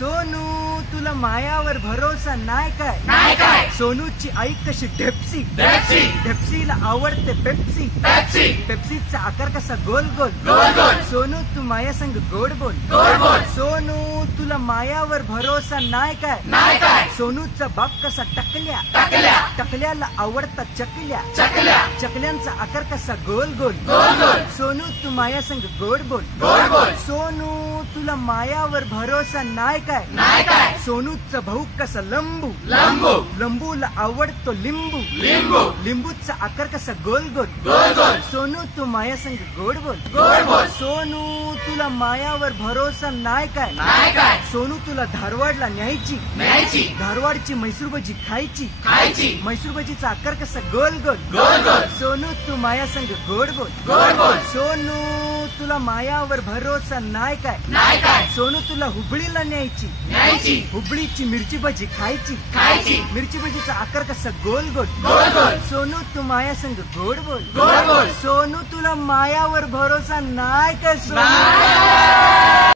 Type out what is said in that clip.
सोनू तुला मायावर भरोसा नाही काय? नाही काय? सोनूची आई कशी ढेप्सी, पेप्सी ढेप्सीला आवडते पेप्सी, पेप्सी पेप्सीचा आकार कसा गोल गोल, गोल गोल. सोनू तू माया संग गोड बोल, गोड बोल. सोनू तुला मायावर भरोसा नाही काय? नाही काय? सोनूचा बाप कसा टकल्या, टाकल्या टकल्याला आवडतात चकल्या, चकल्या चकल्यांचा आकार कसा गोल गोल, गोल गोल. सोनू तू माया संग गोड बोल, गोड बोल. सोनू तुला मायावर भरोसा नाही काय? नाही काय? सोनूचा भाऊ कसा लंबू, लंबू लंबूला आवडतो लिंबू, लिंबू लिंबूचा आकार कसा गोल गोल, गोल गोल. सोनू तू माया संग गोड बोल, गोड बोल. सोनू तुला मायावर भरोसा नाही काय? नाही काय? सोनू तुला धारवाडला न्यायची, न्यायची धारवाडची म्हैसूर भजी खायची, खायची म्हैसूर भजीचा आकार कसा गोल गोल, गोल गोल. सोनू तू माया संग गोड बोल, गोड बोल. सोनू तुला मायावर भरोसा नाही काय? नाही काय? सोनू तुला हुबळीला न्यायची, न्यायची हुबळीची मिरची भजी खायची, खायची मिरची भजीचा आकार कसा गोल गोल, गोल गोल. सोनू तू माया संग गोड बोल, गोड बोल. सोनू तुला मायावर भरोसा नाही काय? सोनू नाही.